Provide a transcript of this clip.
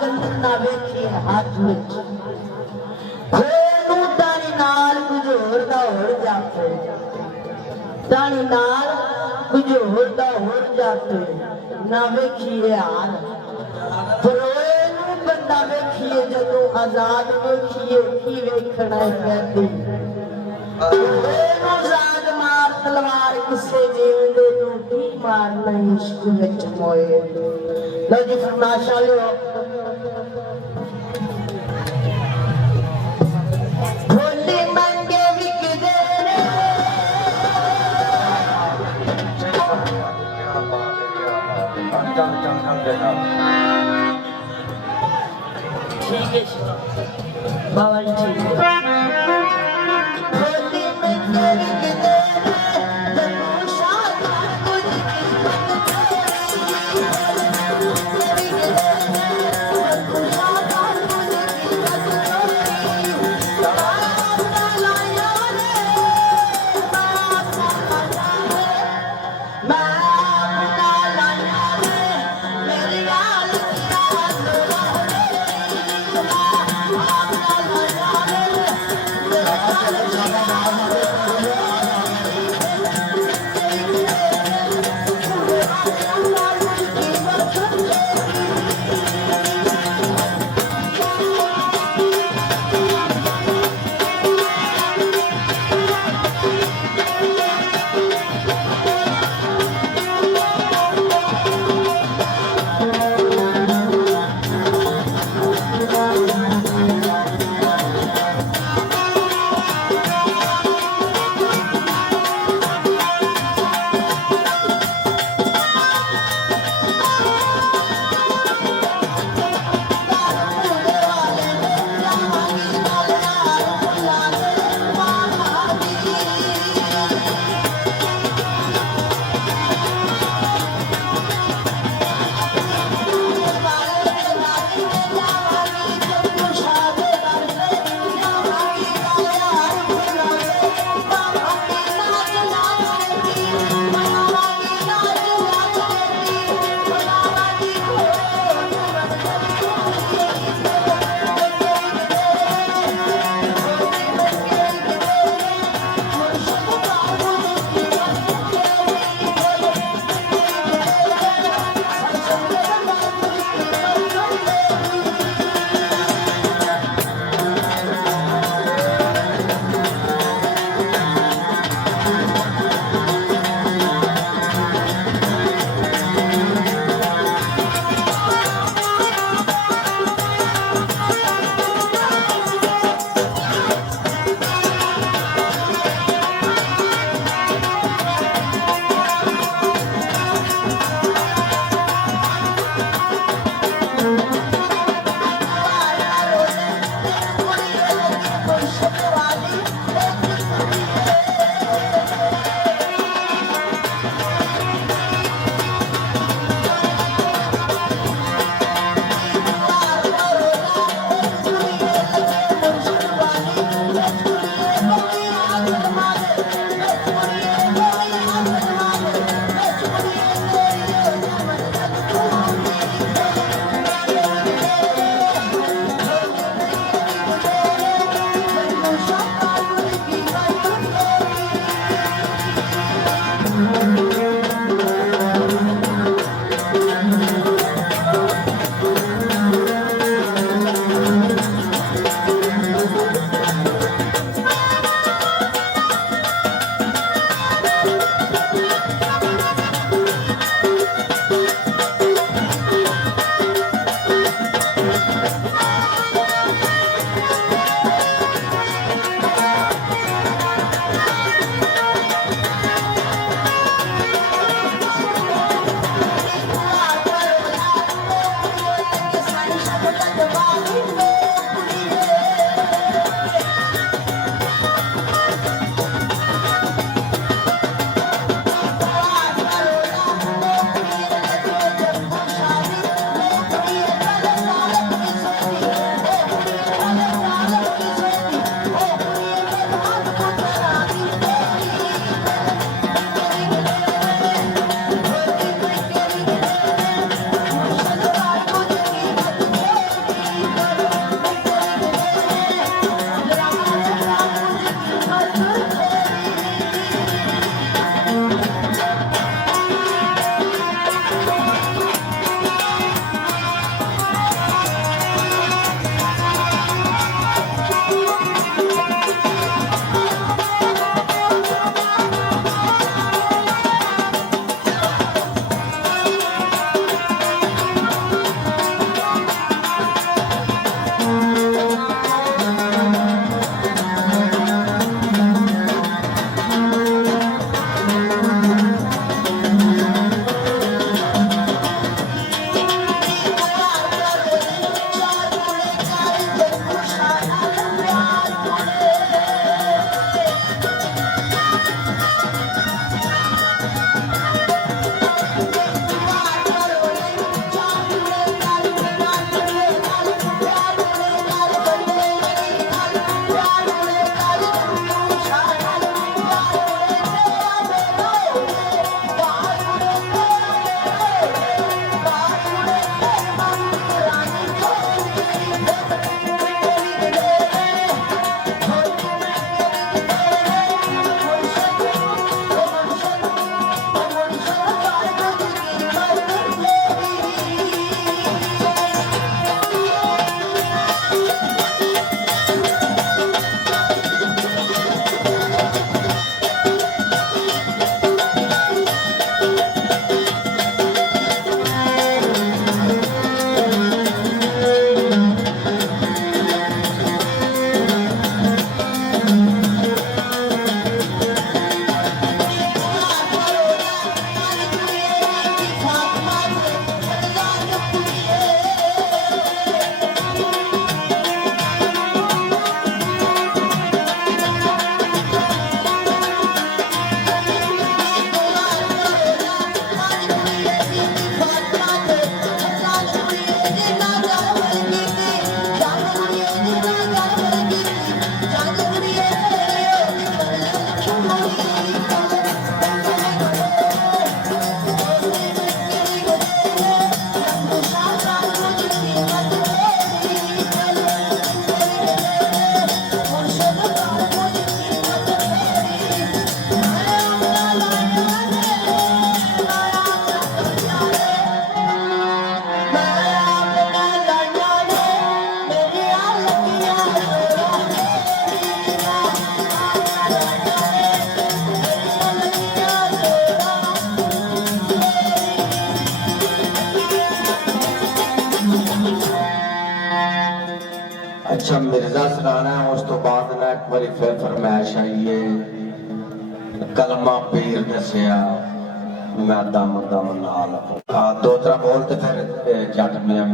गंदा वेखी हाथ विच नू तानी नाल कुछ होर दा होर जापे तानी नाल कुछ होर दा होर जापे ना वेखिए हाल परोए नू बंदा वेखिए जदों आजाद वेखिए की वेखना कहती आजाद मार तलवार किसे जीवंदे नू की मारना इश्क विच मोए लो जी फरमाशा लियो भोली मंगे विकदे ने ठीक है बाबा जी ठीक है भोली मंगे विकदे अच्छा मिर्जा सुनाना है, उस तो बाद ना एक बारी फिर फरमाइश आई है कलमा पीर दसिया मैं दम दम नाल दो तरह बोलते फिर जट मियां